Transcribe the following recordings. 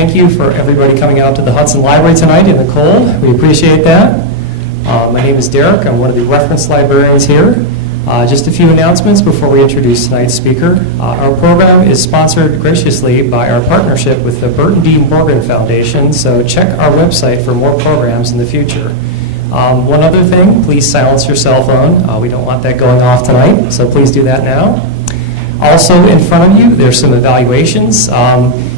Thank you for everybody coming out to the Hudson Library tonight in the cold. We appreciate that. My name is Derek. I'm one of the reference librarians here. Just a few announcements before we introduce tonight's speaker. Our program is sponsored graciously by our partnership with the Burton D. Morgan Foundation, so check our website for more programs in the future. One other thing, please silence your cell phone. We don't want that going off tonight, so please do that now. Also in front of you, there's some evaluations.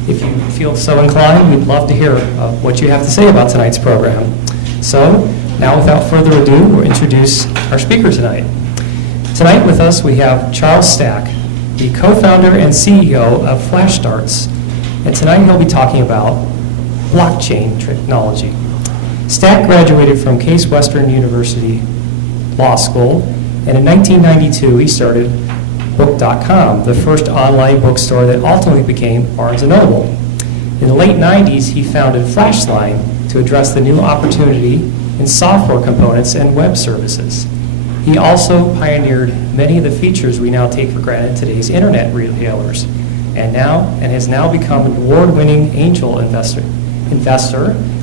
If you feel so inclined, we'd love to hear what you have to say about tonight's program. So now, without further ado, we'll introduce our speaker tonight. Tonight with us, we have Charles Stack, the co-founder and CEO of FlashStarts. And tonight he'll be talking about blockchain technology. Stack graduated from Case Western University Law School, and in 1992 he started Book.com, the first online bookstore that ultimately became Barnes & Noble. In the late 90s, he founded Flashline to address the new opportunity in software components and web services. He also pioneered many of the features we now take for granted in today's internet retailers, and has now become an award-winning angel investor,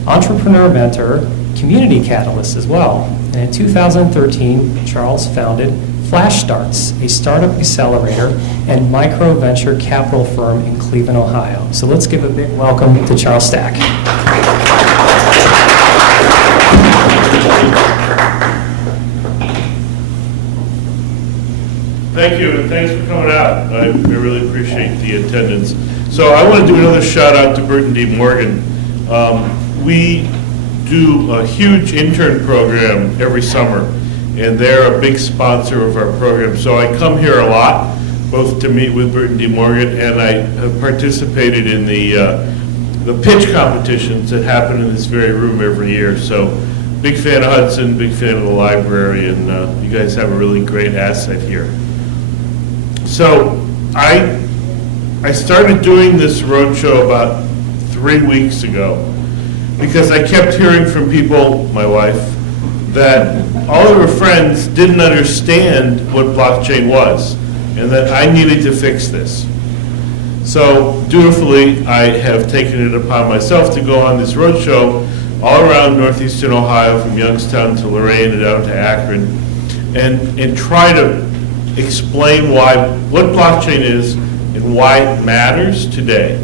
entrepreneur mentor, community catalyst as well. And in 2013, Charles founded FlashStarts, a startup accelerator and micro venture capital firm in Cleveland, Ohio. So let's give a big welcome to Charles Stack. Thank you, and thanks for coming out. I really appreciate the attendance. So I want to do another shout out to Burton D. Morgan. We do a huge intern program every summer, and they're a big sponsor of our program. So I come here a lot, both to meet with Burton D. Morgan, and I have participated in the pitch competitions that happen in this very room every year. So big fan of Hudson, big fan of the library, and you guys have a really great asset here. So I started doing this roadshow about 3 weeks ago because I kept hearing from people, my wife, that all of her friends didn't understand what blockchain was and that I needed to fix this. So dutifully, I have taken it upon myself to go on this roadshow all around northeastern Ohio, from Youngstown to Lorain and down to Akron, and try to explain what blockchain is and why it matters today.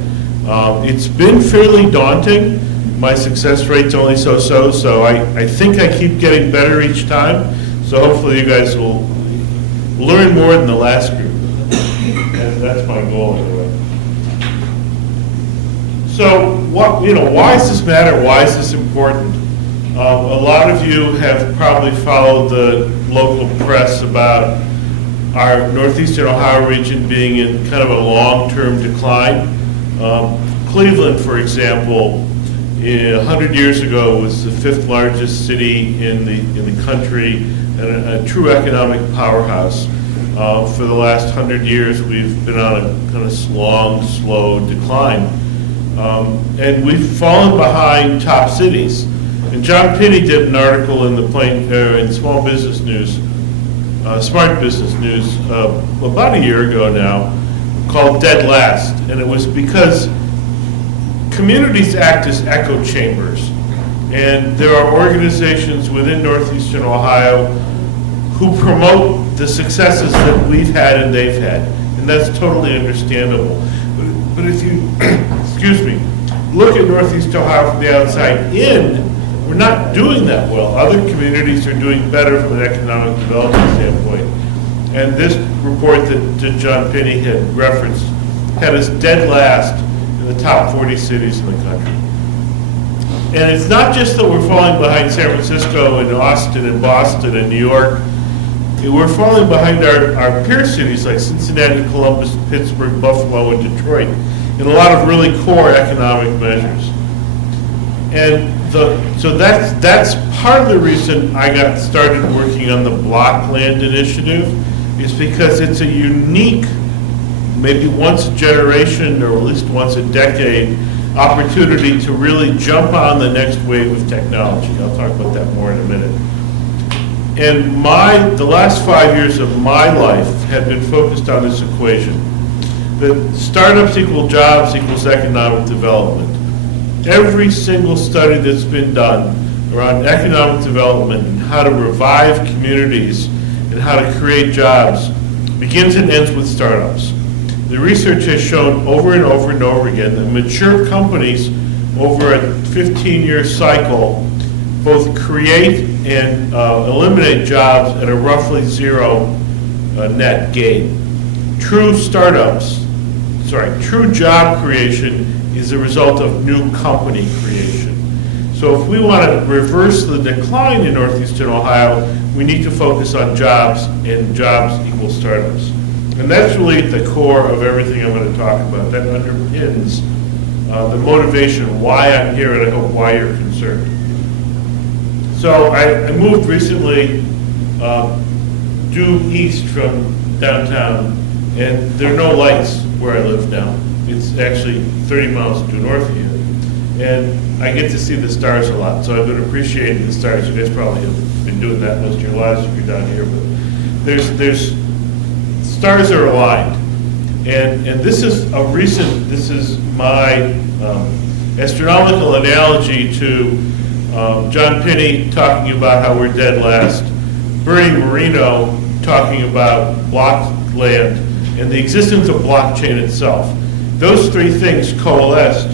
It's been fairly daunting. My success rate's only so-so, so I think I keep getting better each time. So hopefully you guys will learn more than the last group. And that's my goal anyway. So why does this matter? Why is this important? A lot of you have probably followed the local press about our northeastern Ohio region being in kind of a long-term decline. Cleveland, for example, 100 years ago was the 5th largest city in the country and a true economic powerhouse. For the last 100 years, we've been on a kind of long, slow decline. And we've fallen behind top cities. And John Pinney did an article in the in Small Business News, Smart Business News, about a year ago now, called Dead Last. And it was because communities act as echo chambers. And there are organizations within northeastern Ohio who promote the successes that we've had and they've had. And that's totally understandable. But if you, excuse me, look at northeast Ohio from the outside in, we're not doing that well. Other communities are doing better from an economic development standpoint. And this report that John Pinney had referenced had us dead last in the top 40 cities in the country. And it's not just that we're falling behind San Francisco and Austin and Boston and New York. We're falling behind our peer cities like Cincinnati, Columbus, Pittsburgh, Buffalo, and Detroit in a lot of really core economic measures. And so that's part of the reason I got started working on the Blockland initiative, is because it's a unique, maybe once a generation or at least once a decade, opportunity to really jump on the next wave of technology. I'll talk about that more in a minute. And the last 5 years of my life have been focused on this equation, that startups equal jobs equals economic development. every single study that's been done around economic development and how to revive communities and how to create jobs begins and ends with startups. The research has shown over and over and over again that mature companies over a 15-year cycle both create and eliminate jobs at a roughly zero net gain. True job creation is a result of new company creation. So if we want to reverse the decline in Northeastern Ohio, we need to focus on jobs, and jobs equal startups. And that's really at the core of everything I'm going to talk about. That underpins the motivation why I'm here, and I hope why you're concerned. So I moved recently due east from downtown, and there are no lights where I live now. It's actually 30 miles due north of here. And I get to see the stars a lot, so I've been appreciating the stars. You guys probably have been doing that most of your lives if you're down here, but there's stars are aligned. And this is my astronomical analogy to John Pinney talking about how we're dead last, Bernie Marino talking about blockland and the existence of blockchain itself. Those three things coalesced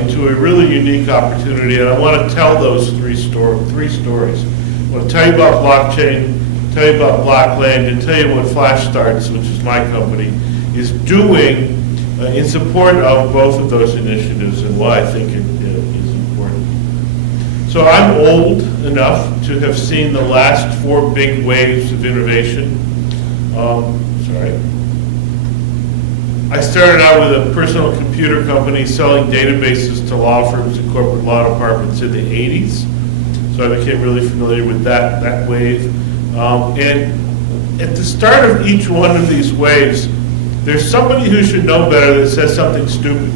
into a really unique opportunity, and I want to tell those three stories. I want to tell you about blockchain, tell you about blockland, and tell you what Flash Starts, which is my company, is doing in support of both of those initiatives and why I think it is important. So I'm old enough to have seen the last 4 big waves of innovation. I started out with a personal computer company selling databases to law firms and corporate law departments in the 80s. So I became really familiar with that wave. And at the start of each one of these waves, there's somebody who should know better that says something stupid.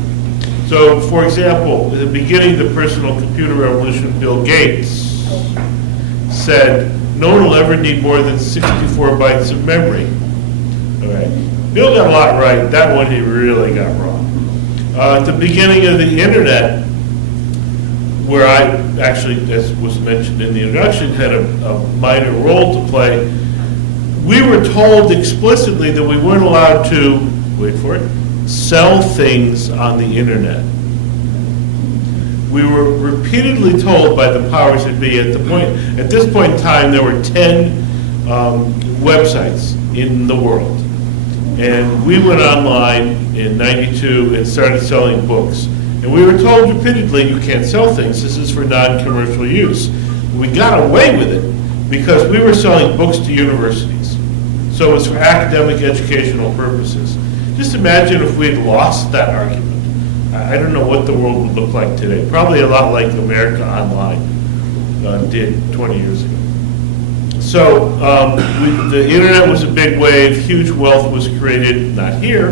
So, for example, at the beginning of the personal computer revolution, Bill Gates said, no one will ever need more than 64 bytes of memory. All right. Bill got a lot right. That one he really got wrong. At the beginning of the internet, where I actually, as was mentioned in the introduction, had a minor role to play, we were told explicitly that we weren't allowed to, wait for it, sell things on the internet. We were repeatedly told by the powers that be at this point in time, there were 10 websites in the world. And we went online in '92 and started selling books. And we were told repeatedly, you can't sell things, this is for non-commercial use. We got away with it because we were selling books to universities. So it's for academic educational purposes. Just imagine if we had lost that argument. I don't know what the world would look like today. Probably a lot like America Online did 20 years ago. So the internet was a big wave, huge wealth was created, not here.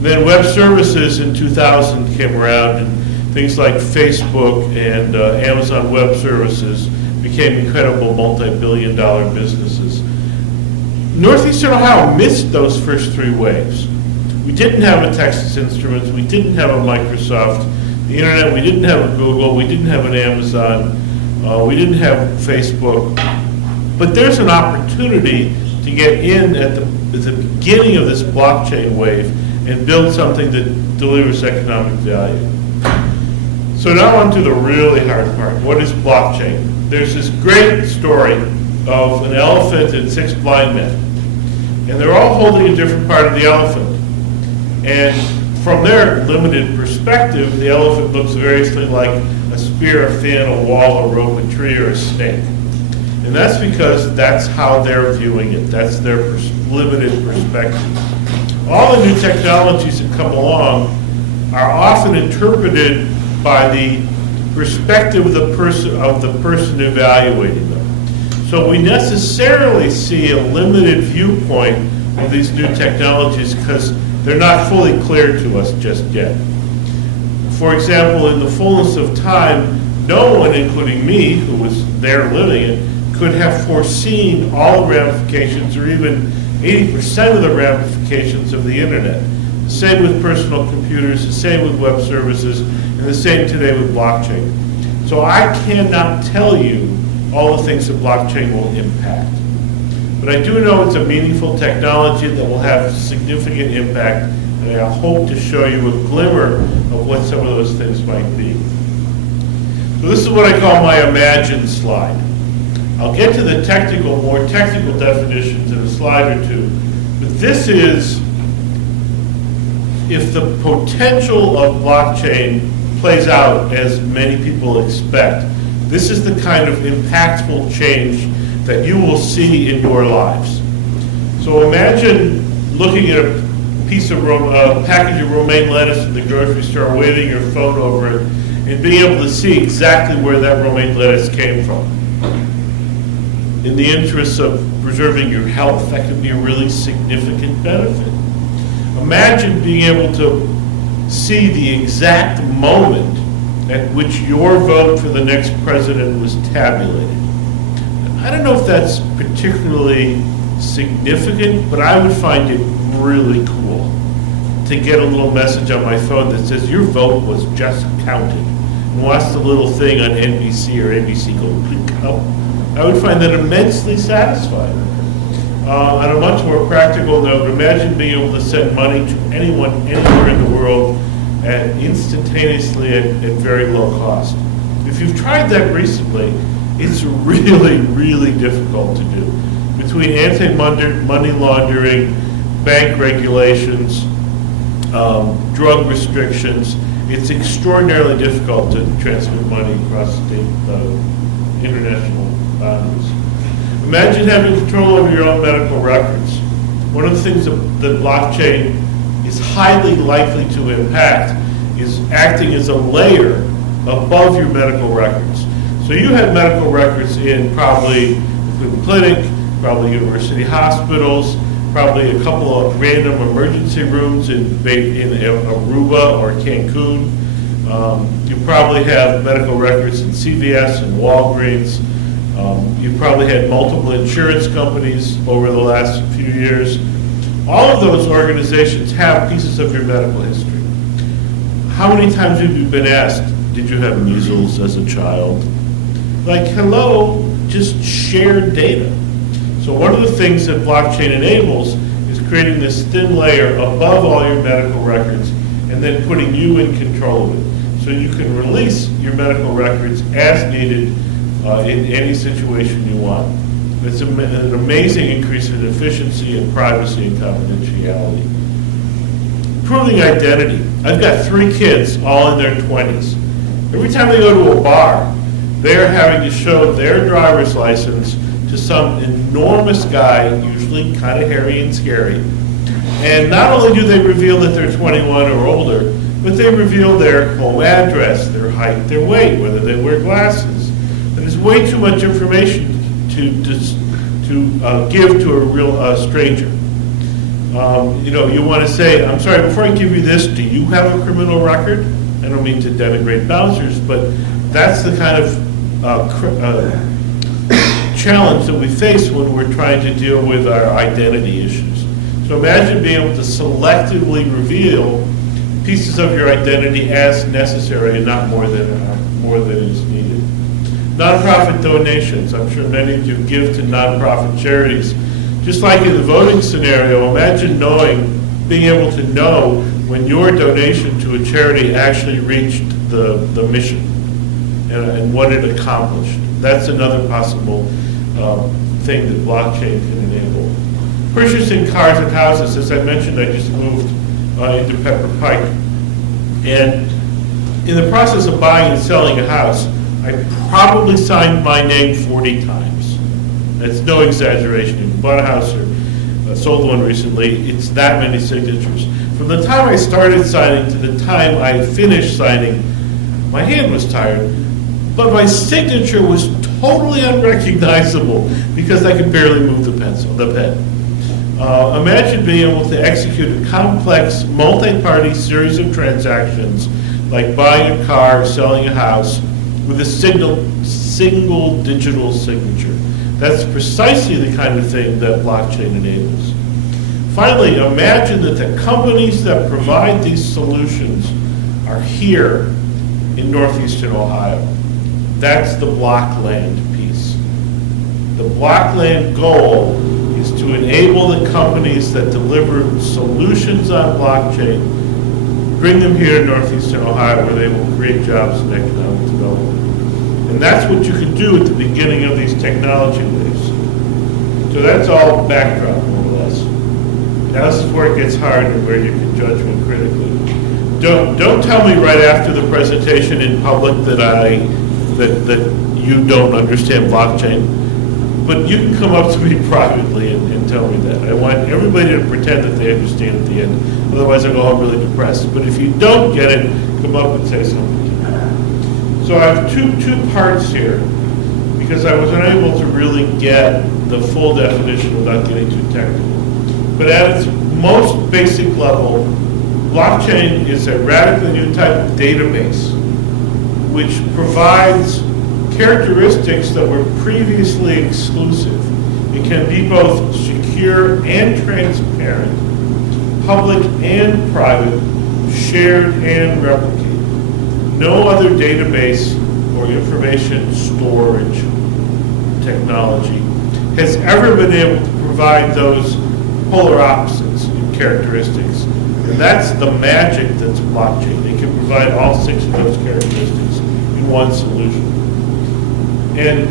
Then web services in 2000 came around, and things like Facebook and Amazon Web Services became incredible multi-billion-dollar businesses. Northeastern Ohio missed those first 3 waves. We didn't have a Texas Instruments, we didn't have a Microsoft, the internet, we didn't have a Google, we didn't have an Amazon, we didn't have Facebook. But there's an opportunity to get in at the beginning of this blockchain wave and build something that delivers economic value. So now on to the really hard part. What is blockchain? There's this great story of an elephant and 6 blind men. And they're all holding a different part of the elephant. And from their limited perspective, the elephant looks variously like a spear, a fan, a wall, a rope, a tree, or a snake. And that's because that's how they're viewing it. That's their limited perspective. All the new technologies that come along are often interpreted by the perspective of the person evaluating them. So we necessarily see a limited viewpoint of these new technologies because they're not fully clear to us just yet. For example, in the fullness of time, no one, including me, who was there living it, could have foreseen all the ramifications or even 80% of the ramifications of the internet. The same with personal computers, the same with web services. And the same today with blockchain. So I cannot tell you all the things that blockchain will impact. But I do know it's a meaningful technology that will have significant impact, and I hope to show you a glimmer of what some of those things might be. So this is what I call my imagine slide. I'll get to the more technical definitions in a slide or two, but this is if the potential of blockchain plays out as many people expect. This is the kind of impactful change that you will see in your lives. So imagine looking at a package of romaine lettuce in the grocery store, waving your phone over it, and being able to see exactly where that romaine lettuce came from. In the interest of preserving your health, that could be a really significant benefit. Imagine being able to see the exact moment at which your vote for the next president was tabulated. I don't know if that's particularly significant, but I would find it really cool to get a little message on my phone that says your vote was just counted, and watch the little thing on NBC or ABC go blink up. I would find that immensely satisfying. On a much more practical note, imagine being able to send money to anyone, anywhere in the world, instantaneously at very low cost. If you've tried that recently, it's really, really difficult to do. Between anti-money laundering, bank regulations, drug restrictions, it's extraordinarily difficult to transmit money across state, international boundaries. Imagine having control over your own medical records. One of the things that blockchain is highly likely to impact is acting as a layer above your medical records. So you have medical records in probably the Cleveland Clinic, probably university hospitals, probably a couple of random emergency rooms in Aruba or Cancun. You probably have medical records in CVS and Walgreens. You've probably had multiple insurance companies over the last few years. All of those organizations have pieces of your medical history. How many times have you been asked, did you have measles as a child? Like, hello, just share data. So one of the things that blockchain enables is creating this thin layer above all your medical records and then putting you in control of it. So you can release your medical records as needed in any situation you want. It's an amazing increase in efficiency and privacy and confidentiality. Proving identity. I've got 3 kids, all in their 20s. Every time they go to a bar, they're having to show their driver's license to some enormous guy, usually kind of hairy and scary. And not only do they reveal that they're 21 or older, but they reveal their home address, their height, their weight, whether they wear glasses. And there's way too much information to give to a real stranger. You want to say, I'm sorry, before I give you this, do you have a criminal record? I don't mean to denigrate bouncers, but that's the kind of challenge that we face when we're trying to deal with our identity issues. So imagine being able to selectively reveal pieces of your identity as necessary and not more than is needed. Nonprofit donations. I'm sure many of you give to nonprofit charities. Just like in the voting scenario, imagine being able to know when your donation to a charity actually reached the mission and what it accomplished. That's another possible thing that blockchain can enable. Purchasing cars and houses. As I mentioned, I just moved into Pepper Pike. And in the process of buying and selling a house, I probably signed my name 40 times. That's no exaggeration. If you bought a house or sold one recently, it's that many signatures. From the time I started signing to the time I finished signing, my hand was tired, but my signature was totally unrecognizable because I could barely move the pen. Imagine being able to execute a complex multi-party series of transactions like buying a car, selling a house, with a single digital signature. That's precisely the kind of thing that blockchain enables. Finally, imagine that the companies that provide these solutions are here in northeastern Ohio. That's the blockland piece. The blockland goal is to enable the companies that deliver solutions on blockchain, bring them here to northeastern Ohio where they will create jobs and economic development. And that's what you can do at the beginning of these technology waves. So that's all backdrop, more or less. Now this is where it gets hard and where you can judge me critically. Don't tell me right after the presentation in public that you don't understand blockchain, but you can come up to me privately and tell me that. I want everybody to pretend that they understand at the end. Otherwise I go home really depressed. But if you don't get it, come up and say something. So I have two parts here, because I was unable to really get the full definition without getting too technical. But at its most basic level, blockchain is a radically new type of database which provides characteristics that were previously exclusive. It can be both secure and transparent, public and private, shared and replicated. No other database or information storage technology has ever been able to provide those polar opposites in characteristics. And that's the magic that's blockchain. It can provide all 6 of those characteristics in one solution. And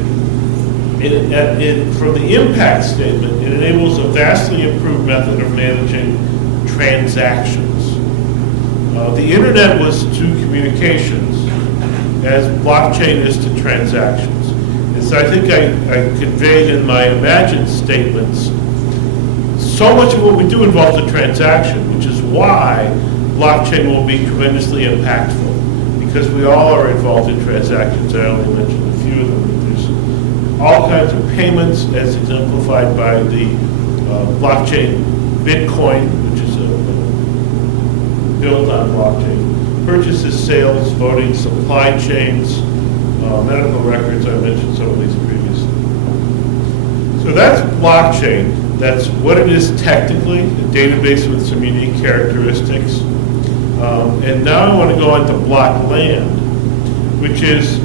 from the impact statement, it enables a vastly improved method of managing transactions. The internet was to communications as blockchain is to transactions. And so I think I conveyed in my imagined statements, so much of what we do involves a transaction, which is why blockchain will be tremendously impactful, because we all are involved in transactions. I only mentioned a few of them, but there's all kinds of payments as exemplified by the blockchain Bitcoin, which is built on blockchain. Purchases, sales, voting, supply chains, medical records. I mentioned some of these previously. So that's blockchain. That's what it is technically, a database with some unique characteristics. And now I want to go on to blockland, which is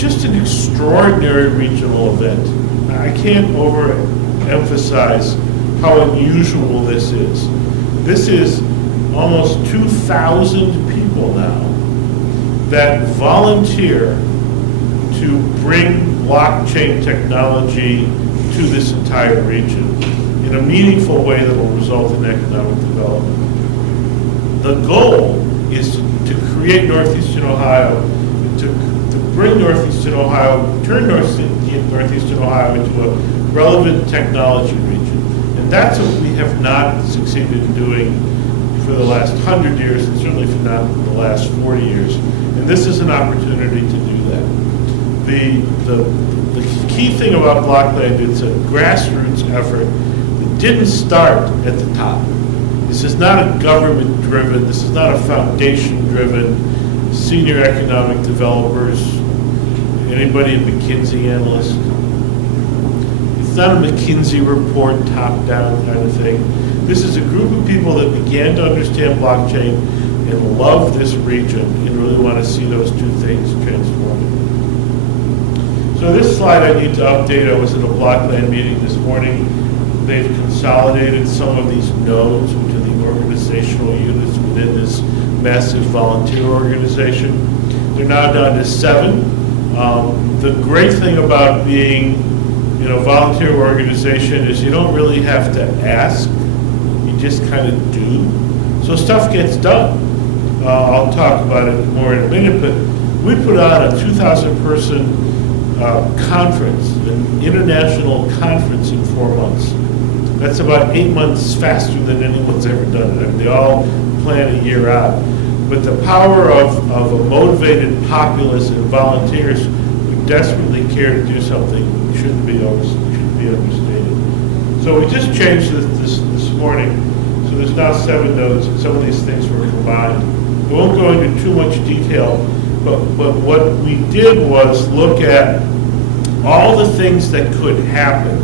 just an extraordinary regional event. I can't overemphasize how unusual this is. This is almost 2,000 people now that volunteer to bring blockchain technology to this entire region in a meaningful way that will result in economic development. The goal is to create northeastern Ohio, to bring northeastern Ohio, turn northeastern Ohio into a relevant technology region. And that's what we have not succeeded in doing for the last 100 years, and certainly for not the last 40 years. And this is an opportunity to do that. The key thing about Blockland, it's a grassroots effort that didn't start at the top. This is not a government-driven, this is not a foundation-driven, senior economic developers, anybody a McKinsey analyst. It's not a McKinsey report, top-down kind of thing. This is a group of people that began to understand blockchain and love this region and really want to see those two things transformed. So this slide I need to update. I was at a Blockland meeting this morning. They've consolidated some of these nodes, which are the organizational units within this massive volunteer organization. They're now down to 7. The great thing about being, a volunteer organization is you don't really have to ask. You just kind of do. So stuff gets done. I'll talk about it more in a minute, but we put on a 2,000-person conference, an international conference in 4 months. That's about 8 months faster than anyone's ever done it. I mean, they all plan a year out. But the power of a motivated populace and volunteers who desperately care to do something shouldn't be understated. So we just changed this morning. So there's now 7 nodes, and some of these things were combined. I won't go into too much detail, but what we did was look at all the things that could happen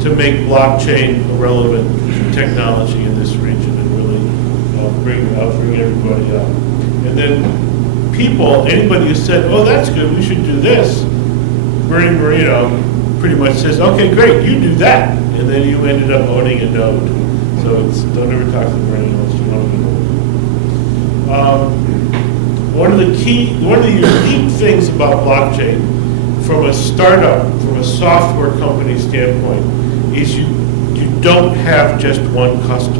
to make blockchain a relevant technology in this region and really bring everybody up. And then people, anybody who said, oh, that's good, we should do this, Bernie Marino pretty much says, okay, great, you do that. And then you ended up owning a node. So don't ever talk to Bernie unless you own a node. One of the unique things about blockchain from a startup, from a software company standpoint, is you don't have just one customer.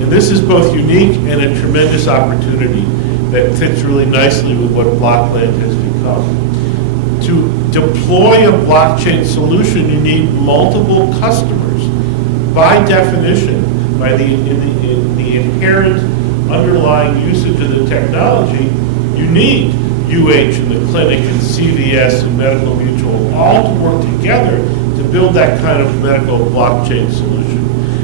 And this is both unique and a tremendous opportunity that fits really nicely with what Blockland has become. To deploy a blockchain solution, you need multiple customers. By definition, by the inherent underlying usage of the technology, you need UH and the clinic and CVS and Medical Mutual all to work together to build that kind of medical blockchain solution.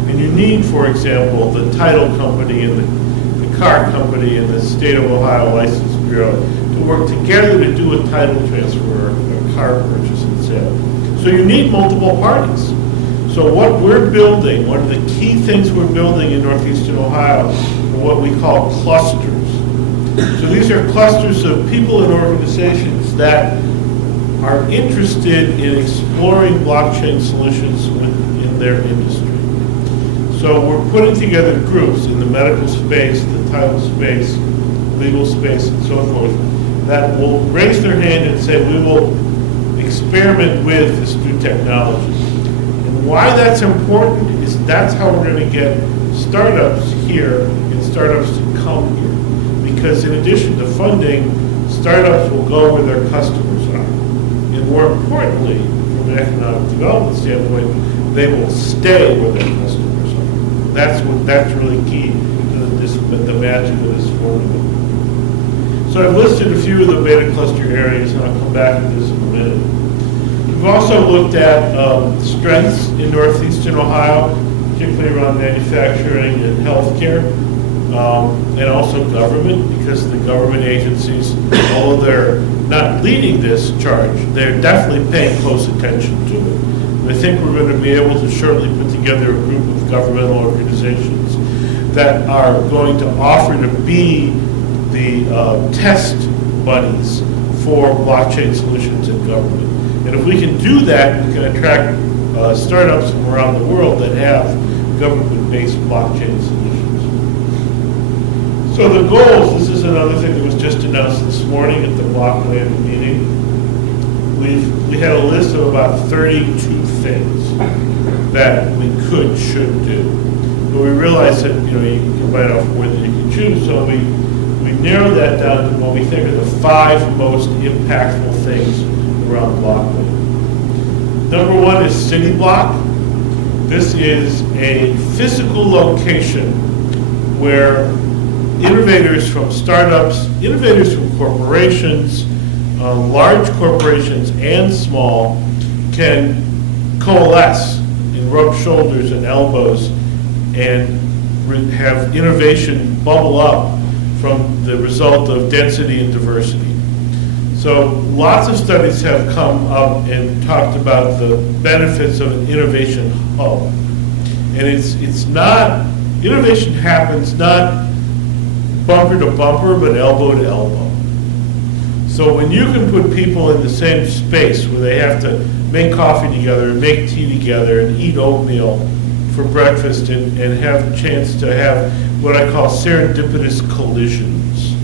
And you need, for example, the title company and the car company and the State of Ohio License Bureau to work together to do a title transfer, a car purchase and sale. So you need multiple parties. So what we're building, one of the key things we're building in Northeastern Ohio are what we call clusters. So these are clusters of people and organizations that are interested in exploring blockchain solutions within their industry. So we're putting together groups in the medical space, the title space, legal space, and so forth, that will raise their hand and say, we will experiment with this new technology. And why that's important is that's how we're going to get startups here and startups to come here. Because in addition to funding, startups will go where their customers are. And more importantly, from an economic development standpoint, they will stay where their customers are. That's really key to the magic of this formula. So I've listed a few of the beta cluster areas, and I'll come back to this in a minute. We've also looked at strengths in Northeastern Ohio, particularly around manufacturing and healthcare, and also government, because the government agencies, although they're not leading this charge, they're definitely paying close attention to it. And I think we're going to be able to shortly put together a group of governmental organizations that are going to offer to be the test buddies for blockchain solutions in government. And if we can do that, we can attract startups from around the world that have government-based blockchain solutions. So the goals, this is another thing that was just announced this morning at the Blockland meeting. We had a list of about 32 things that we should do. But we realized that you can bite off more than you can chew, so we narrowed that down to what we think are the 5 most impactful things around Blockland. Number 1 is City Block. This is a physical location where innovators from startups, innovators from corporations, large corporations and small, can coalesce and rub shoulders and elbows and have innovation bubble up from the result of density and diversity. So lots of studies have come up and talked about the benefits of an innovation hub. And it's not, innovation happens not bumper to bumper, but elbow to elbow. So when you can put people in the same space where they have to make coffee together, and make tea together, and eat oatmeal for breakfast, and have a chance to have what I call serendipitous collisions,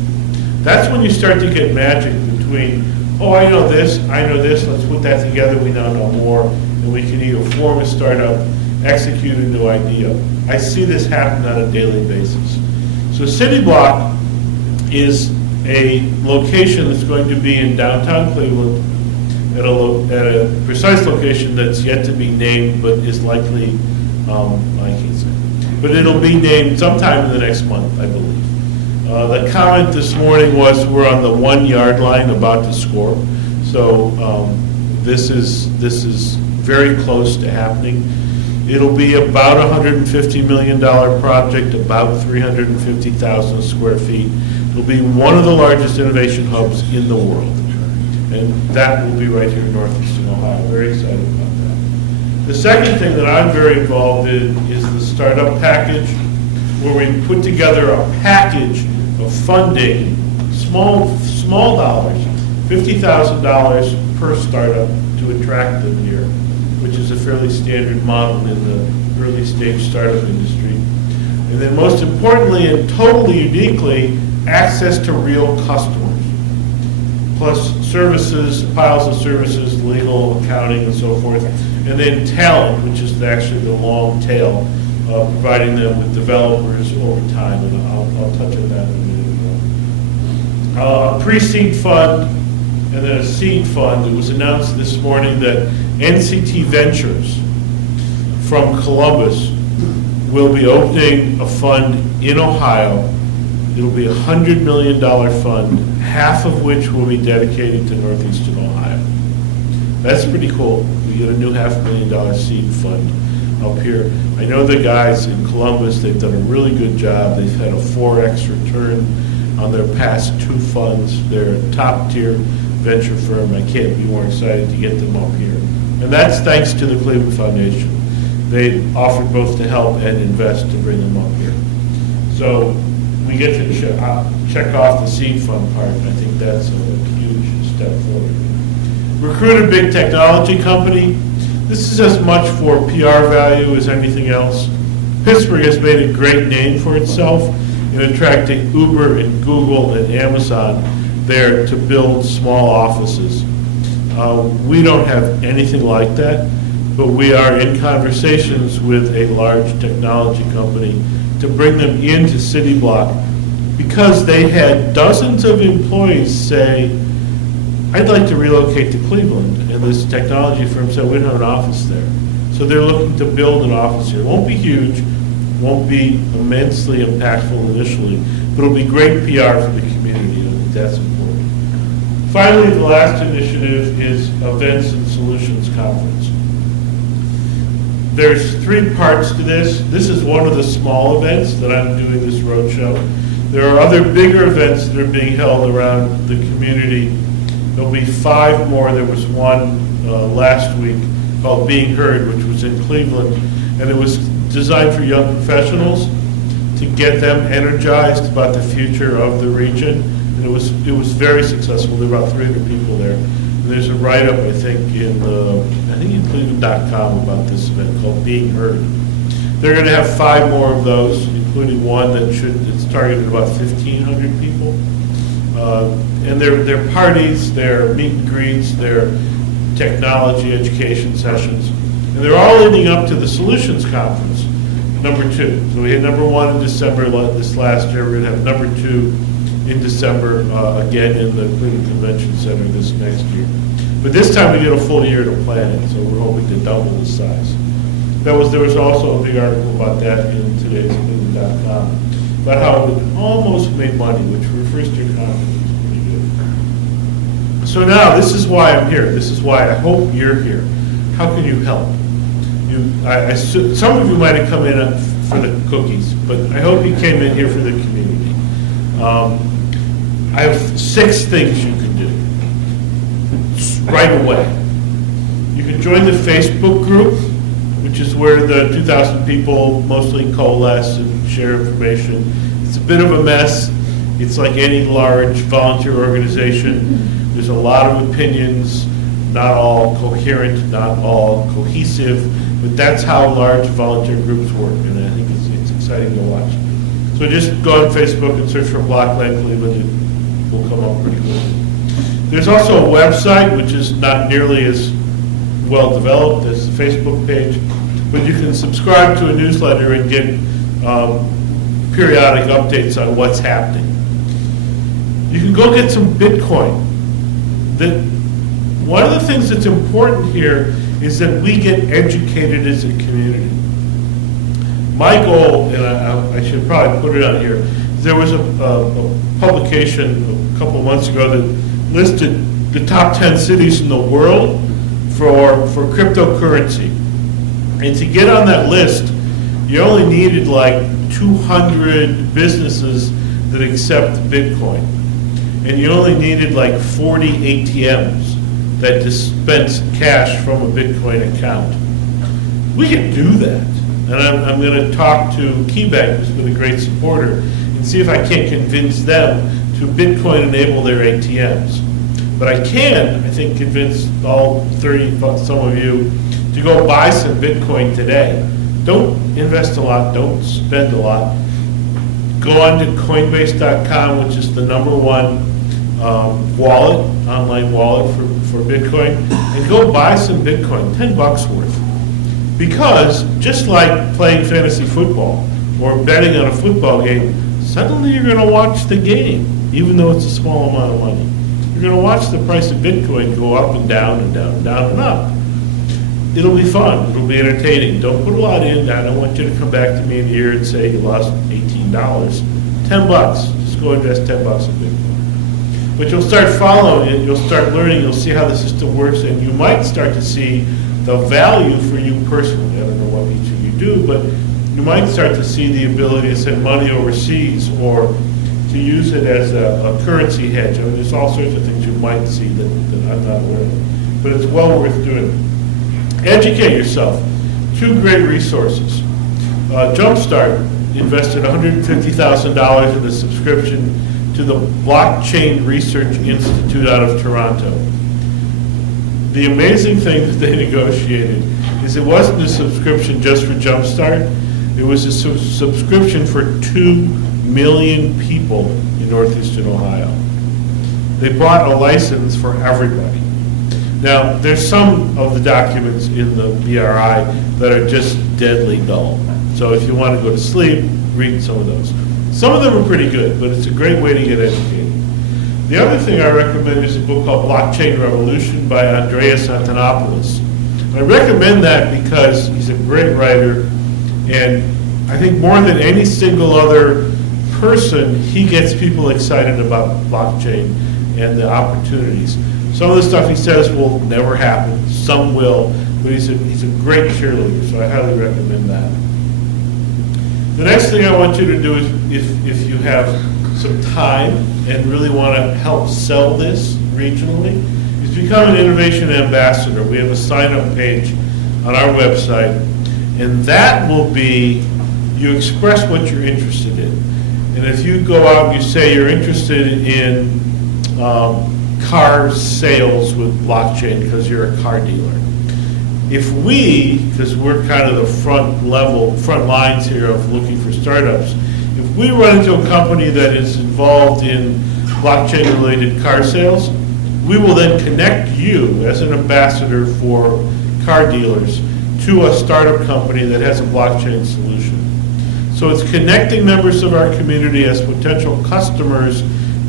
that's when you start to get magic between, oh, I know this, let's put that together, we now know more, and we can either form a startup, execute a new idea. I see this happen on a daily basis. So City Block is a location that's going to be in downtown Cleveland at a precise location that's yet to be named, but is likely, I can't say, but it'll be named sometime in the next month, I believe. The comment this morning was we're on the 1 yard line about to score. So this is very close to happening. It'll be about a $150 million project, about 350,000 square feet. It'll be one of the largest innovation hubs in the world. And that will be right here in Northeastern Ohio. Very excited about that. The second thing that I'm very involved in is the startup package, where we put together a package of funding, small dollars, $50,000 per startup to attract them here, which is a fairly standard model in the early stage startup industry. And then most importantly and totally uniquely, access to real customers, plus services, piles of services, legal, accounting, and so forth, and then talent, which is actually the long tail, providing them with developers over time, and I'll touch on that in a minute. A pre-seed fund and then a seed fund. It was announced this morning that NCT Ventures from Columbus will be opening a fund in Ohio. It'll be a $100 million fund, half of which will be dedicated to Northeastern Ohio. That's pretty cool. We get a new $500,000 seed fund up here. I know the guys in Columbus, they've done a really good job. They've had a 4X return on their past 2 funds. They're a top tier venture firm. I can't be more excited to get them up here. And that's thanks to the Cleveland Foundation. They offered both to help and invest to bring them up here. So we get to check off the seed fund part, and I think that's a huge step forward. Recruit a big technology company. This is as much for PR value as anything else. Pittsburgh has made a great name for itself in attracting Uber and Google and Amazon there to build small offices. We don't have anything like that, but we are in conversations with a large technology company to bring them into City Block because they had dozens of employees say, I'd like to relocate to Cleveland, and this technology firm said we don't have an office there. So they're looking to build an office here. It won't be huge, won't be immensely impactful initially, but it'll be great PR for the community, and I think that's important. Finally, the last initiative is Events and Solutions Conference. There's 3 parts to this. This is one of the small events that I'm doing this roadshow. There are other bigger events that are being held around the community. There'll be 5 more. There was one last week called Being Heard, which was in Cleveland, and it was designed for young professionals to get them energized about the future of the region. And it was very successful. There were about 300 people there. And there's a write-up, I think in Cleveland.com about this event called Being Heard. They're going to have 5 more of those, including one that it's targeted about 1,500 people. And they're parties, they're meet and greets, they're technology education sessions. And they're all leading up to the Solutions Conference, number 2. So we had number 1 in December this last year. We're going to have number 2 in December, again in the Cleveland Convention Center this next year. But this time we get a full year to plan it, so we're hoping to double the size. There was also a big article about that in today's Cleveland.com, about how it almost made money, which for a first-year conference is pretty good. So now, this is why I'm here. This is why I hope you're here. How can you help? Some of you might have come in for the cookies, but I hope you came in here for the community. I have 6 things you can do right away. You can join the Facebook group, which is where the 2,000 people mostly coalesce and share information. It's a bit of a mess. It's like any large volunteer organization. There's a lot of opinions, not all coherent, not all cohesive, but that's how large volunteer groups work, and I think it's exciting to watch. So just go on Facebook and search for Blockland Cleveland. It will come up pretty quickly. There's also a website, which is not nearly as well developed as the Facebook page, but you can subscribe to a newsletter and get periodic updates on what's happening. You can go get some Bitcoin. One of the things that's important here is that we get educated as a community. My goal, and I should probably put it on here, there was a publication a couple of months ago that listed the top 10 cities in the world for cryptocurrency. And to get on that list, you only needed like 200 businesses that accept Bitcoin. And you only needed like 40 ATMs that dispense cash from a Bitcoin account. We can do that. And I'm going to talk to KeyBank, who's been a great supporter, and see if I can't convince them to to Bitcoin enable their ATMs. But I can, I think, convince all 30 some of you to go buy some Bitcoin today. Don't invest a lot, don't spend a lot. Go on to Coinbase.com, which is the #1 wallet, online wallet for Bitcoin, and go buy some Bitcoin, $10 worth. Because just like playing fantasy football or betting on a football game, suddenly you're going to watch the game, even though it's a small amount of money. You're going to watch the price of Bitcoin go up and down and down and down and up. It'll be fun. It'll be entertaining. Don't put a lot in. I don't want you to come back to me in a year and say you lost $18. $10. Just go invest $10 in Bitcoin. But you'll start following it. You'll start learning. You'll see how the system works, and you might start to see the value for you personally. I don't know what each of you do, but you might start to see the ability to send money overseas or to use it as a currency hedge. I mean, there's all sorts of things you might see that I'm not aware of. But it's well worth doing. Educate yourself. 2 great resources. Jumpstart invested $150,000 in a subscription to the Blockchain Research Institute out of Toronto. The amazing thing that they negotiated is it wasn't a subscription just for Jumpstart. It was a subscription for 2 million people in northeastern Ohio. They bought a license for everybody. Now, there's some of the documents in the BRI that are just deadly dull. So if you want to go to sleep, read some of those. Some of them are pretty good, but it's a great way to get educated. The other thing I recommend is a book called Blockchain Revolution by Andreas Antonopoulos. I recommend that because he's a great writer, and I think more than any single other person, he gets people excited about blockchain and the opportunities. Some of the stuff he says will never happen, some will, but he's a great cheerleader, so I highly recommend that. The next thing I want you to do is, if you have some time and really want to help sell this regionally, is become an innovation ambassador. We have a sign-up page on our website, and that will be, you express what you're interested in. And if you go out and you say you're interested in car sales with blockchain because you're a car dealer. If we, because we're kind of the front lines here of looking for startups, if we run into a company that is involved in blockchain-related car sales, we will then connect you as an ambassador for car dealers to a startup company that has a blockchain solution. So it's connecting members of our community as potential customers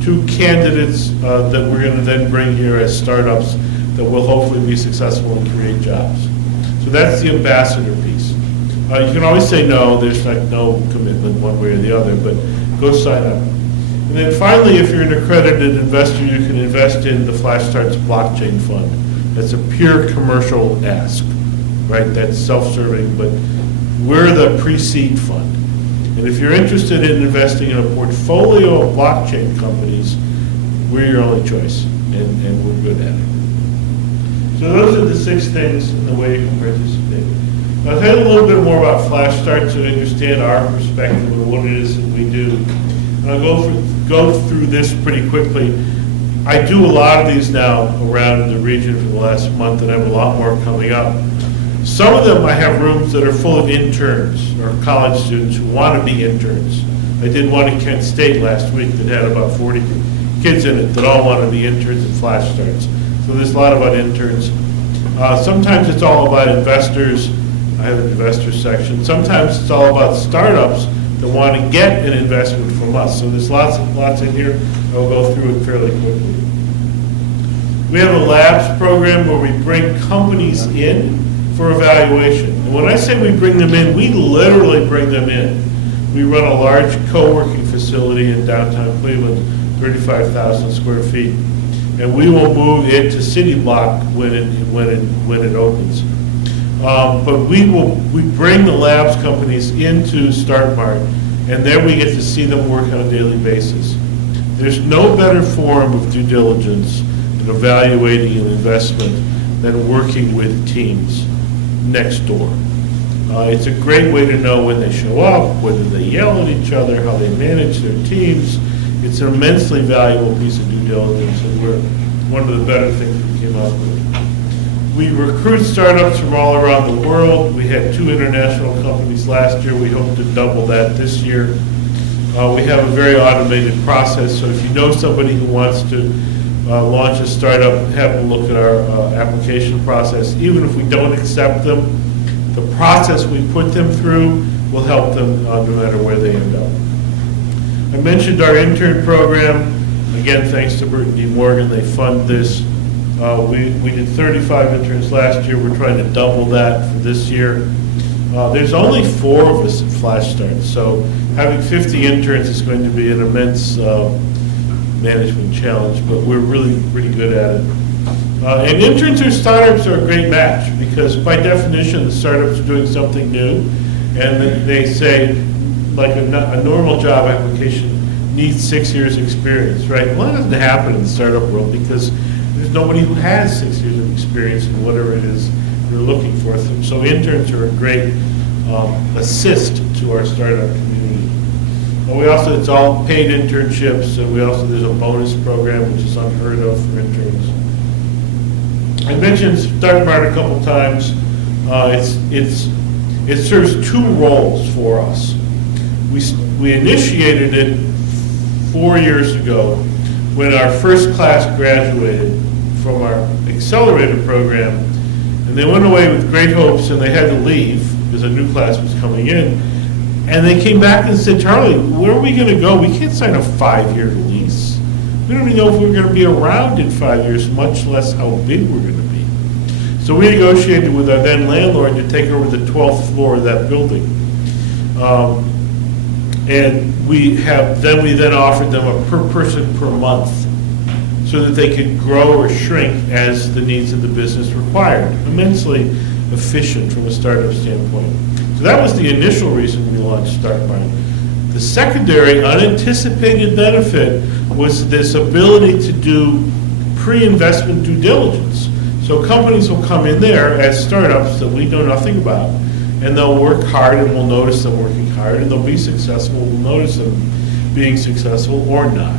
to candidates that we're going to then bring here as startups that will hopefully be successful and create jobs. So that's the ambassador piece. You can always say no, there's like no commitment one way or the other, but go sign up. And then finally, if you're an accredited investor, you can invest in the Flash Starts Blockchain Fund. That's a pure commercial ask, right? That's self-serving, but we're the pre-seed fund. And if you're interested in investing in a portfolio of blockchain companies, we're your only choice, and we're good at it. So those are the 6 things in the way you can participate. I'll tell you a little bit more about Flash Start so you understand our perspective of what it is that we do. And I'll go through this pretty quickly. I do a lot of these now around the region for the last month, and I have a lot more coming up. Some of them I have rooms that are full of interns or college students who want to be interns. I did one in Kent State last week that had about 40 kids in it that all want to be interns at Flash Starts. So there's a lot about interns. Sometimes it's all about investors. I have an investor section. Sometimes it's all about startups that want to get an investment from us. So there's lots in here. I'll go through it fairly quickly. We have a labs program where we bring companies in for evaluation. And when I say we bring them in, we literally bring them in. We run a large co-working facility in downtown Cleveland, 35,000 square feet, and we will move it to City Block when it opens. But we bring the labs companies into StartMart, and then we get to see them work on a daily basis. There's no better form of due diligence in evaluating an investment than working with teams next door. It's a great way to know when they show up, whether they yell at each other, how they manage their teams, It's an immensely valuable piece of due diligence, and we're one of the better things we came up with. We recruit startups from all around the world. We had 2 international companies last year. We hope to double that this year. We have a very automated process, so if you know somebody who wants to launch a startup, have them look at our application process. Even if we don't accept them, the process we put them through will help them no matter where they end up. I mentioned our intern program. Again, thanks to Burton D. Morgan, they fund this. We did 35 interns last year. We're trying to double that for this year. There's only 4 of us at Flash Start, so having 50 interns is going to be an immense management challenge, but we're really pretty good at it. And interns or startups are a great match because by definition, the startups are doing something new, and they say, like a normal job application needs 6 years experience, right? Well, that doesn't happen in the startup world because there's nobody who has 6 years of experience in whatever it is you're looking for. So interns are a great assist to our startup community. And we also, it's all paid internships, and there's a bonus program which is unheard of for interns. I mentioned StartMart a couple times. It serves 2 roles for us. We initiated it 4 years ago when our first class graduated from our accelerator program, and they went away with great hopes, and they had to leave because a new class was coming in. And they came back and said, Charlie, where are we going to go? We can't sign a 5-year lease. We don't even know if we're going to be around in 5 years, much less how big we're going to be. So we negotiated with our then landlord to take over the 12th floor of that building. And we then offered them a per person per month so that they could grow or shrink as the needs of the business required. Immensely efficient from a startup standpoint. So that was the initial reason we launched StartMart. The secondary unanticipated benefit was this ability to do pre-investment due diligence. So companies will come in there as startups that we know nothing about, and they'll work hard, and we'll notice them working hard, and they'll be successful, we'll notice them being successful or not.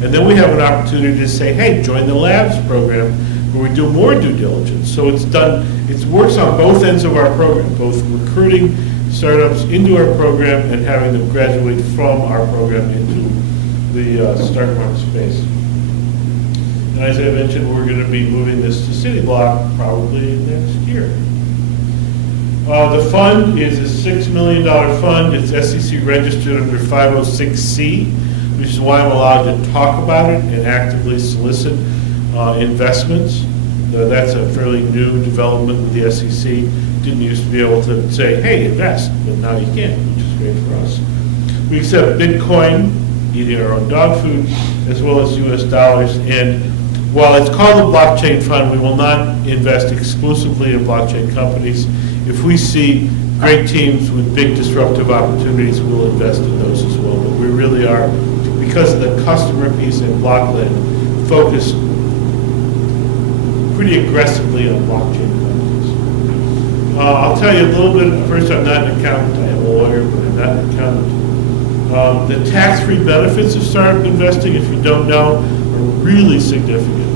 And then we have an opportunity to say, hey, join the labs program where we do more due diligence. So it works on both ends of our program, both recruiting startups into our program and having them graduate from our program into the StartMart space. And as I mentioned, we're going to be moving this to City Block probably next year. The fund is a $6 million fund. It's SEC registered under 506C, which is why I'm allowed to talk about it and actively solicit investments. That's a fairly new development with the SEC. Didn't used to be able to say, hey, invest, but now you can, which is great for us. We accept Bitcoin, eating our own dog food, as well as US dollars. And while it's called a blockchain fund, we will not invest exclusively in blockchain companies. If we see great teams with big disruptive opportunities, we'll invest in those as well. But we really are, because of the customer piece in Blockland, focused pretty aggressively on blockchain companies. I'll tell you a little bit. First, I'm not an accountant. I am a lawyer, but I'm not an accountant. The tax-free benefits of startup investing, if you don't know, are really significant.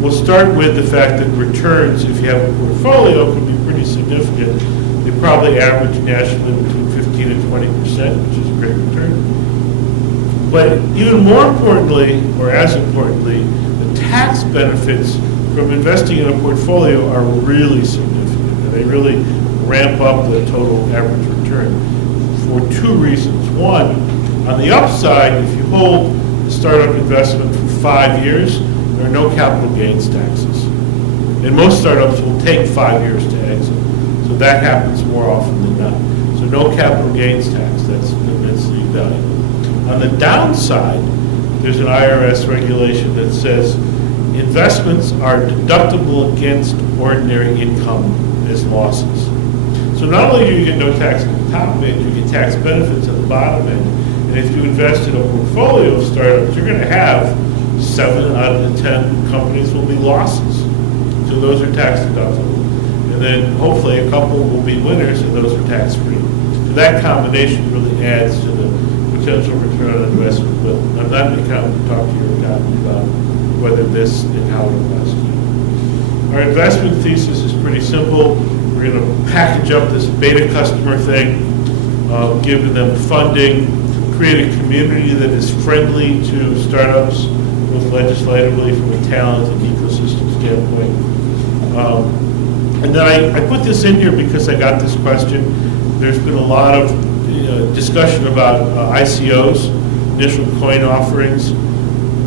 We'll start with the fact that returns, if you have a portfolio, can be pretty significant. They probably average nationally between 15 and 20%, which is a great return. But even more importantly, or as importantly, the tax benefits from investing in a portfolio are really significant. And they really ramp up the total average return for 2 reasons. One, on the upside, if you hold the startup investment for 5 years, there are no capital gains taxes. And most startups will take 5 years to exit. So that happens more often than not. So no capital gains tax, that's immensely valuable. On the downside, there's an IRS regulation that says investments are deductible against ordinary income as losses. So not only do you get no tax at the top end, you get tax benefits at the bottom end. And if you invest in a portfolio of startups, you're going to have 7 out of the 10 companies will be losses. So those are tax deductible. And then hopefully a couple will be winners and those are tax free. So that combination really adds to the potential return on investment will. I'm not an accountant to talk to your accountant about whether this and how to invest. Our investment thesis is pretty simple. We're going to package up this beta customer thing, give them funding, create a community that is friendly to startups, both legislatively from a talent and ecosystem standpoint. And then I put this in here because I got this question. There's been a lot of discussion about ICOs, initial coin offerings.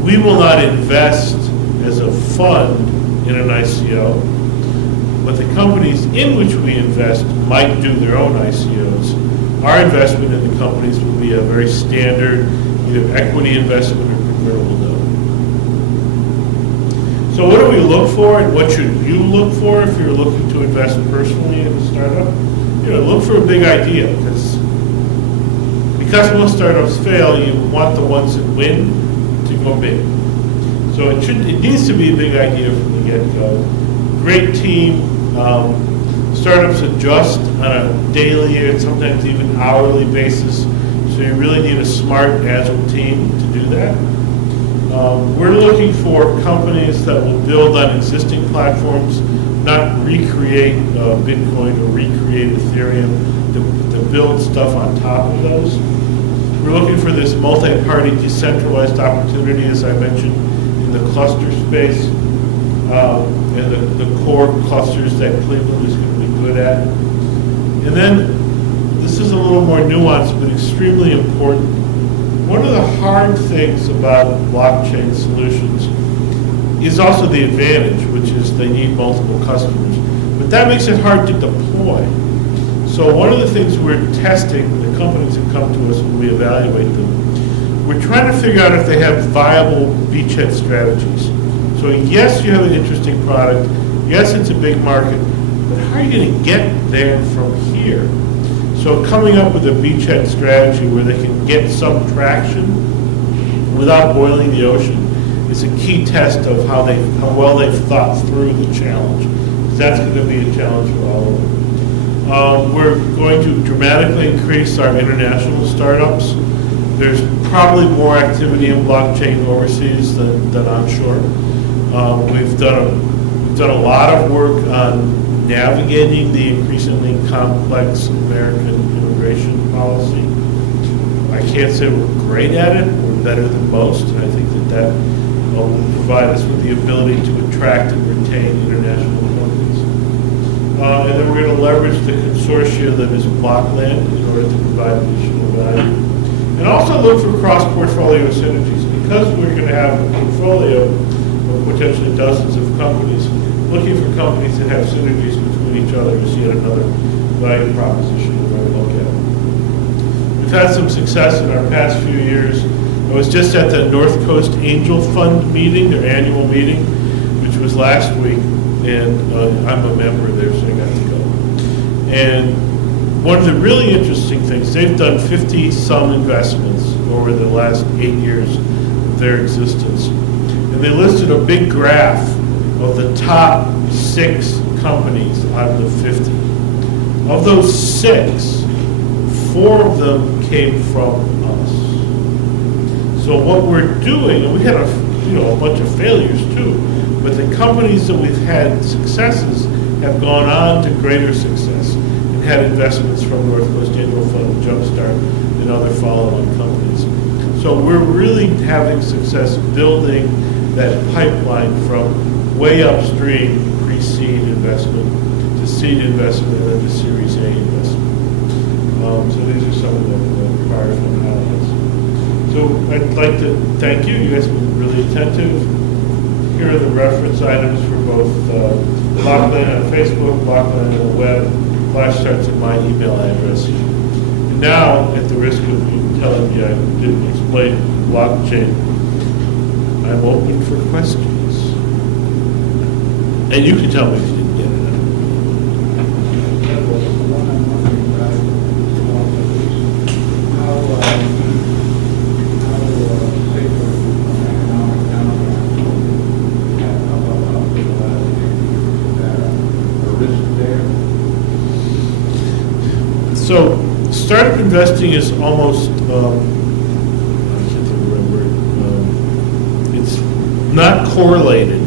We will not invest as a fund in an ICO, but the companies in which we invest might do their own ICOs. Our investment in the companies will be a very standard, either equity investment or convertible note. So what do we look for, and what should you look for if you're looking to invest personally in a startup? Look for a big idea, because most startups fail, you want the ones that win to go big. So it needs to be a big idea from the get-go. Great team. Startups adjust on a daily and sometimes even hourly basis. So you really need a smart, agile team to do that. We're looking for companies that will build on existing platforms, not recreate Bitcoin or recreate Ethereum, to build stuff on top of those. We're looking for this multi-party decentralized opportunity, as I mentioned, in the cluster space, and the core clusters that Cleveland is going to be good at. And then, this is a little more nuanced, but extremely important. One of the hard things about blockchain solutions is also the advantage, which is they need multiple customers. But that makes it hard to deploy. So one of the things we're testing, the companies that come to us when we evaluate them, we're trying to figure out if they have viable beachhead strategies. So yes, you have an interesting product. Yes, it's a big market. But how are you going to get there from here? So coming up with a beachhead strategy where they can get some traction without boiling the ocean is a key test of how well they've thought through the challenge. Because that's going to be a challenge for all of them. We're going to dramatically increase our international startups. There's probably more activity in blockchain overseas than onshore. We've done a lot of work on navigating the increasingly complex American immigration policy. I can't say we're great at it. We're better than most, and I think that will provide us with the ability to attract and retain international companies. And then we're going to leverage the consortia that is Blockland in order to provide additional value. And also look for cross-portfolio synergies. Because we're going to have a portfolio of potentially dozens of companies, looking for companies that have synergies between each other is yet another value proposition we're going to look at. We've had some success in our past few years. I was just at the North Coast Angel Fund meeting, their annual meeting, which was last week, and I'm a member there, so I got to go. And one of the really interesting things, they've done 50-some investments over the last 8 years of their existence. And they listed a big graph of the top 6 companies out of the 50. Of those 6, 4 of them came from us. So what we're doing, and we had a bunch of failures too, but the companies that we've had successes have gone on to greater success and had investments from North Coast Angel Fund, Jumpstart, and other follow-on companies. So we're really having success building that pipeline from way upstream pre-seed investment to seed investment and then to Series A investment. So these are some of the prior fund highlights. So I'd like to thank you. You guys have been really attentive. Here are the reference items for both Blockland on Facebook, Blockland on the web. Flash starts at my email address. And now, at the risk of telling you I didn't explain blockchain, I'm open for questions. And you can tell me if you didn't get it. So startup investing is almost not correlated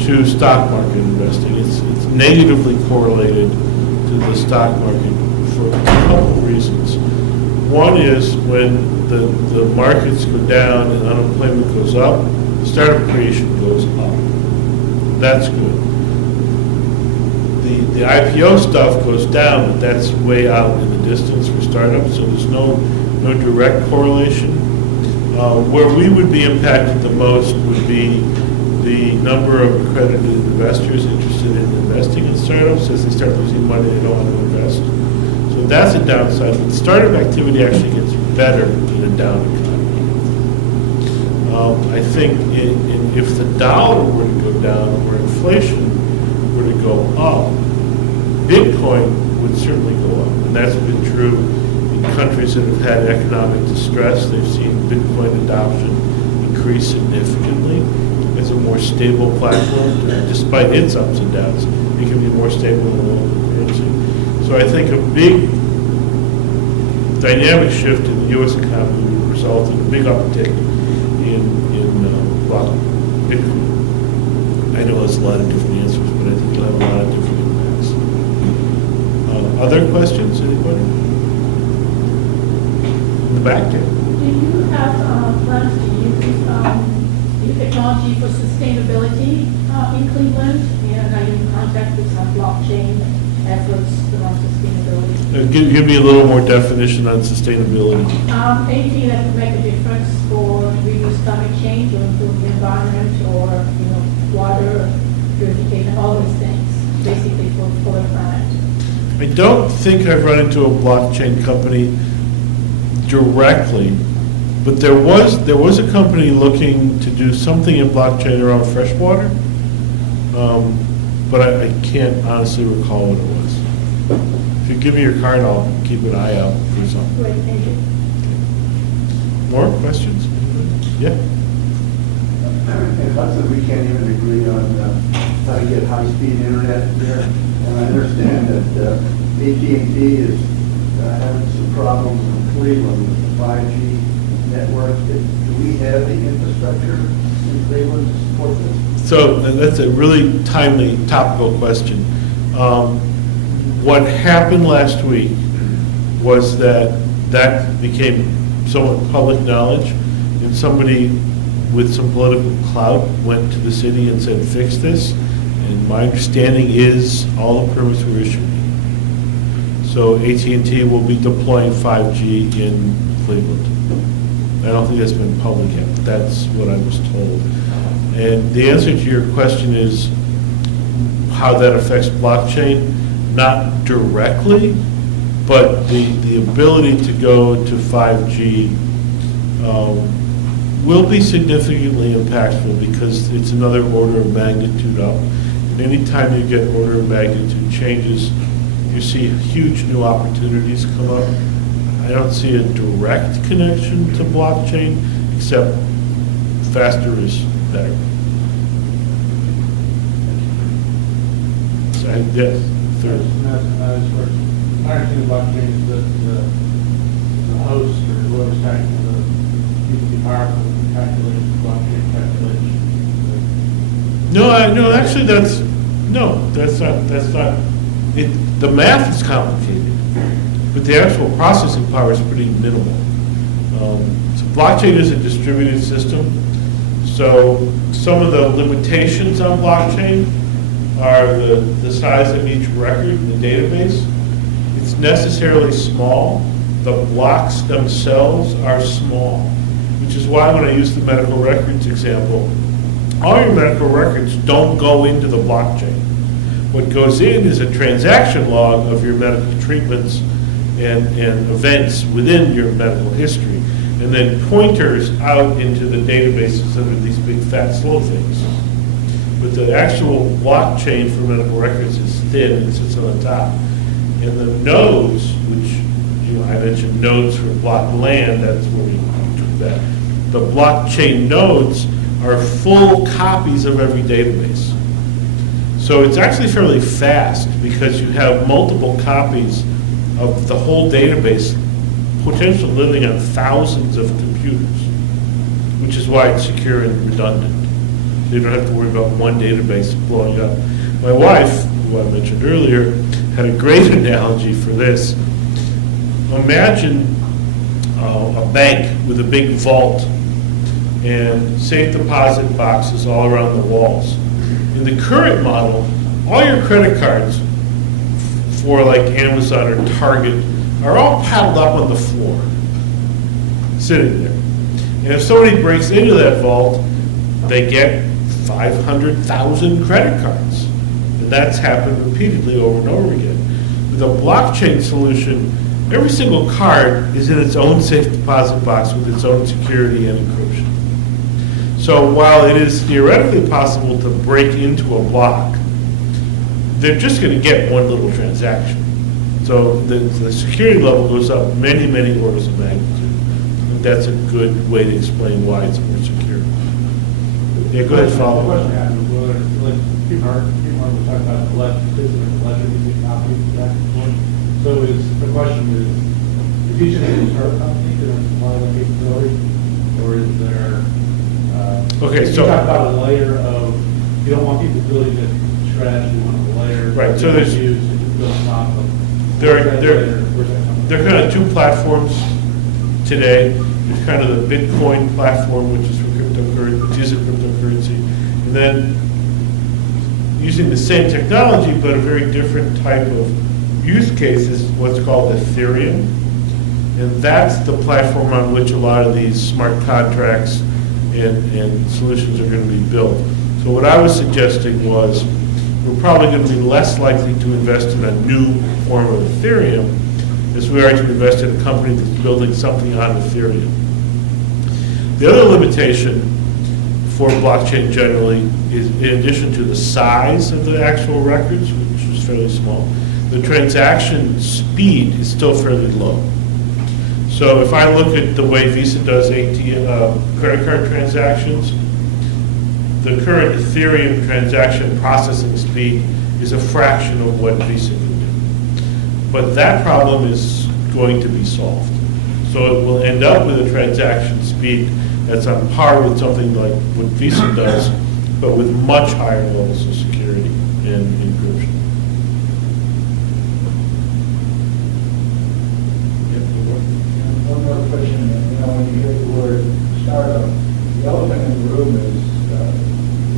to stock market investing. It's negatively correlated to the stock market for a couple of reasons. One is when the markets go down and unemployment goes up, startup creation goes up. That's good. The IPO stuff goes down, but that's way out in the distance for startups, so there's no direct correlation. Where we would be impacted the most would be the number of accredited investors interested in investing in startups. As they start losing money, they don't want to invest. So that's a downside. But startup activity actually gets better in a down economy. I think if the dollar were to go down or inflation were to go up, Bitcoin would certainly go up. And that's been true in countries that have had economic distress. They've seen Bitcoin adoption increase significantly. It's a more stable platform, despite its ups and downs. It can be more stable than the local currency. So I think a big dynamic shift in the U.S. economy would result in a big uptick in Bitcoin. I know there's a lot of different answers, but I think you'll have a lot of different impacts. Other questions, anybody? In the back there. Do you have plans to use new technology for sustainability in Cleveland? And are you in contact with some blockchain efforts around sustainability? Give me a little more definition on sustainability. Anything that would make a difference for reduce climate change or improve the environment or water purification, all these things, basically for the planet. I don't think I've run into a blockchain company directly, but there was a company looking to do something in blockchain around freshwater, but I can't honestly recall what it was. If you give me your card, I'll keep an eye out for something. Great, thank you. More questions? Yeah. In Hudson, we can't even agree on how to get high-speed internet there. And I understand that AT&T is having some problems in Cleveland with the 5G network. Do we have the infrastructure in Cleveland to support this? So that's a really timely, topical question. What happened last week was that became somewhat public knowledge, and somebody with some political clout went to the city and said, fix this. And my understanding is all the permits were issued. So AT&T will be deploying 5G in Cleveland. I don't think that's been public yet, but that's what I was told. And the answer to your question is how that affects blockchain, not directly, but the ability to go to 5G will be significantly impactful because it's another order of magnitude up. And anytime you get order of magnitude changes, you see huge new opportunities come up. I don't see a direct connection to blockchain, except faster is better. So, yes, third. My understanding of blockchain is that the host or whoever's hacking needs to be powerful to calculate blockchain calculation. No, actually, that's not, the math is complicated, but the actual processing power is pretty minimal. So blockchain is a distributed system, so some of the limitations on blockchain are the size of each record in the database. It's necessarily small. The blocks themselves are small, which is why when I use the medical records example, all your medical records don't go into the blockchain. What goes in is a transaction log of your medical treatments and events within your medical history, and then pointers out into the databases that are these big fat slow things. But the actual blockchain for medical records is thin and sits on the top. And the nodes, which I mentioned nodes for block land, that's where we took that. The blockchain nodes are full copies of every database. So it's actually fairly fast because you have multiple copies of the whole database, potentially living on thousands of computers, which is why it's secure and redundant. So you don't have to worry about one database blowing up. My wife, who I mentioned earlier, had a great analogy for this. Imagine a bank with a big vault and safe deposit boxes all around the walls. In the current model, all your credit cards for like Amazon or Target are all paddled up on the floor, sitting there. And if somebody breaks into that vault, they get 500,000 credit cards. And that's happened repeatedly over and over again. With a blockchain solution, every single card is in its own safe deposit box with its own security and encryption. So while it is theoretically possible to break into a block, they're just going to get one little transaction. So the security level goes up many, many orders of magnitude. And that's a good way to explain why it's more secure. Yeah, go ahead, follow. The question I had was whether, like, people are talking about the ledger using copies of that point. So the question is each of these hard companies going to supply the capability, or is there, Okay, you so talk about a layer of, you don't want people building it from scratch, you want a layer. Right, so that there's- you use to build on top of. There- Where's that there- layer? Where's that coming from? there are kind of two platforms today. There's kind of the Bitcoin platform, which is for cryptocurrency, which is a cryptocurrency, and then using the same technology but a very different type of use case is what's called Ethereum, and that's the platform on which a lot of these smart contracts and solutions are going to be built. So what I was suggesting was we're probably going to be less likely to invest in a new form of Ethereum as we are to invest in a company that's building something on Ethereum. The other limitation for blockchain generally is, in addition to the size of the actual records, which is fairly small, the transaction speed is still fairly low. So if I look at the way Visa does credit card transactions, the current Ethereum transaction processing speed is a fraction of what Visa can do. But that problem is going to be solved. So it will end up with a transaction speed that's on par with something like what Visa does, but with much higher levels of security and encryption. One more question. When you hear the word startup, the elephant in the room is,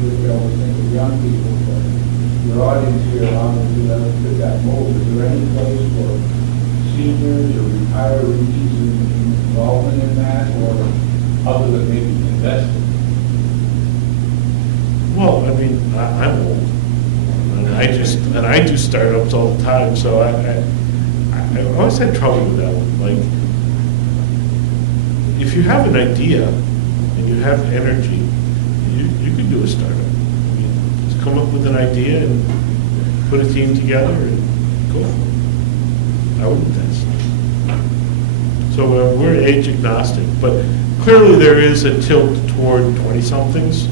we always think of young people, but your audience here obviously doesn't fit that mold. Is there any place for seniors or retirees in involvement in that, or other than maybe investing? Well, I mean, I'm old, and I do startups all the time, so I always had trouble with that one. Like, if you have an idea and you have energy, you could do a startup. I mean, just come up with an idea and put a team together and go for it. I wouldn't test. So we're age agnostic, but clearly there is a tilt toward 20-somethings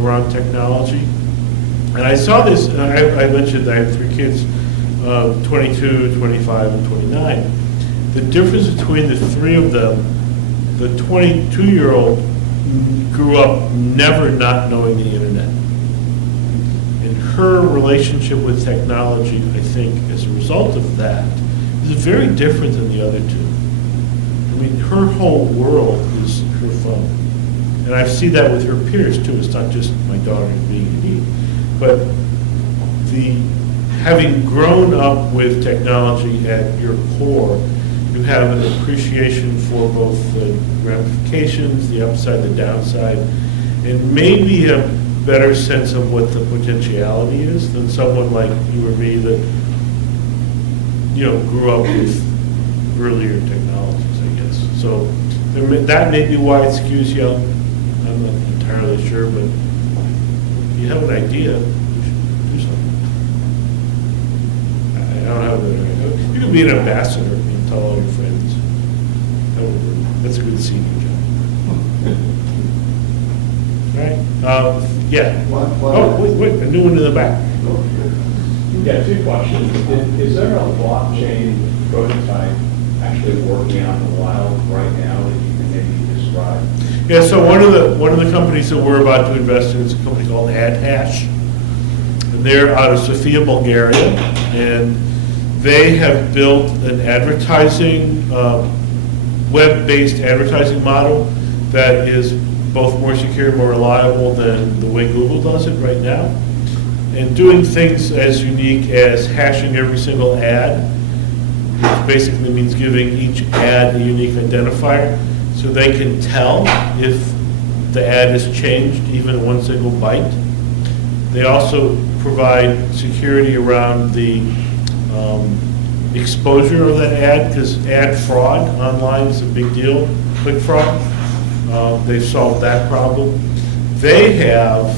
around technology. And I saw this, and I mentioned I have 3 kids, 22, 25, and 29. The difference between the 3 of them, the 22-year-old grew up never not knowing the internet. And her relationship with technology, I think, as a result of that, is very different than the other 2. I mean, her whole world is her phone. And I see that with her peers, too. It's not just my daughter being unique. But having grown up with technology at your core, you have an appreciation for both the ramifications, the upside, the downside, and maybe a better sense of what the potentiality is than someone like you or me that, grew up with earlier technologies, I guess. So that may be why it skews young. I'm not entirely sure, but if you have an idea, you should do something. I don't have an idea. You can be an ambassador and tell all your friends. That would work. That's a good senior job. All right. Yeah. Oh, wait, a new one in the back. Yeah, 2 questions. Is there a blockchain prototype actually working out in the wild right now that you can maybe describe? Yeah, so one of the companies that we're about to invest in is a company called AdHash. And they're out of Sofia, Bulgaria, and they have built an advertising, web-based advertising model that is both more secure and more reliable than the way Google does it right now. And doing things as unique as hashing every single ad, which basically means giving each ad a unique identifier, so they can tell if the ad has changed even one single byte. They also provide security around the exposure of that ad, because ad fraud online is a big deal, click fraud. They've solved that problem. They have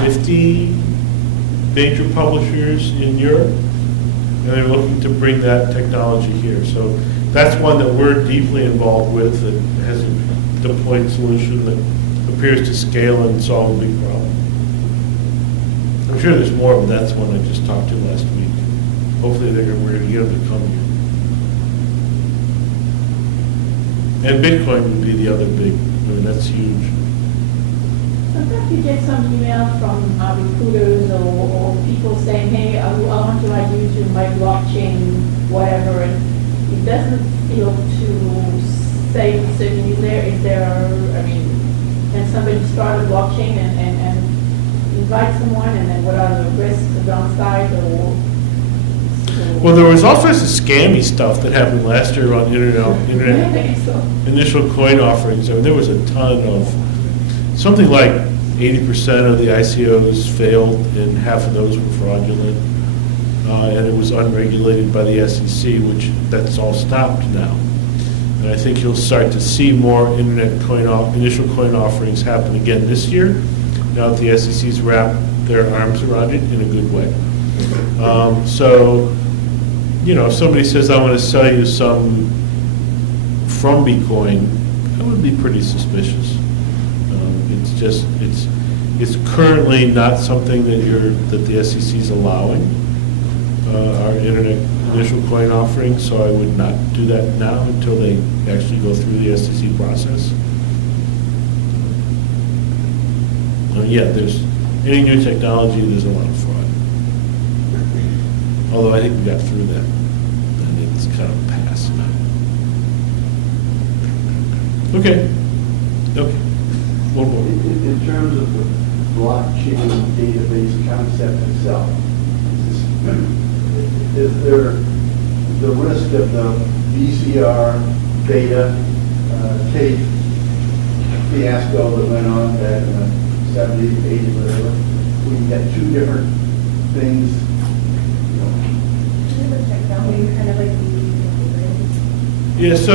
50 major publishers in Europe, and they're looking to bring that technology here. So that's one that we're deeply involved with, that has a deployed solution that appears to scale and solve a big problem. I'm sure there's more, but that's one I just talked to last week. Hopefully we're going to get them to come here. And Bitcoin would be the other big, that's huge. Sometimes you get some emails from recruiters or people saying, hey, I want to add you to my blockchain, whatever, and it doesn't feel too safe. So is there, I mean, can somebody start a blockchain and invite someone, and then what are the risks, the downside, or? Well, there was all sorts of scammy stuff that happened last year on internet initial coin offerings. I mean, there was a ton of, something like 80% of the ICOs failed, and half of those were fraudulent. And it was unregulated by the SEC, which that's all stopped now. And I think you'll start to see more initial coin offerings happen again this year, now that the SEC's wrapped their arms around it in a good way. So, you know, if somebody says, I want to sell you some from Bitcoin, that would be pretty suspicious. It's just, it's currently not something that the SEC is allowing, our internet initial coin offering, so I would not do that now until they actually go through the SEC process. Yeah, there's any new technology, there's a lot of fraud. Although I think we got through that, and it's kind of past now. Okay. One more. In terms of the blockchain database concept itself, is there the risk of the VCR data tape fiasco that went on back in the 70s, 80s, whatever? We can get two different things. Yeah, so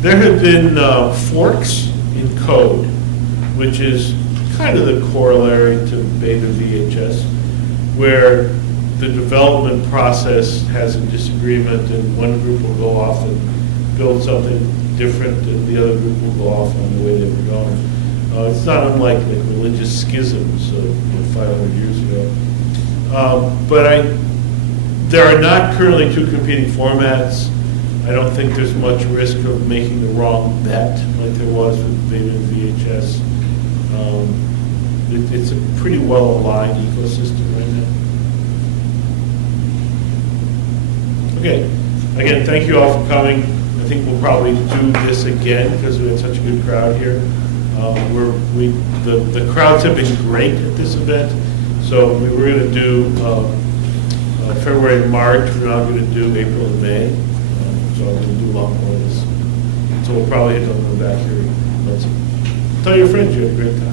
there have been forks in code, which is kind of the corollary to beta VHS, where the development process has a disagreement, and one group will go off and build something different, and the other group will go off on the way they were going. It's not unlike religious schisms of 500 years ago. But there are not currently two competing formats. I don't think there's much risk of making the wrong bet like there was with beta and VHS. It's a pretty well-aligned ecosystem right now. Okay, again, thank you all for coming. I think we'll probably do this again because we had such a good crowd here. The crowds have been great at this event. So we were going to do February and March. We're now going to do April and May. So we're going to do a lot more of this. So we'll probably have to go back here. Tell your friends you had a great time.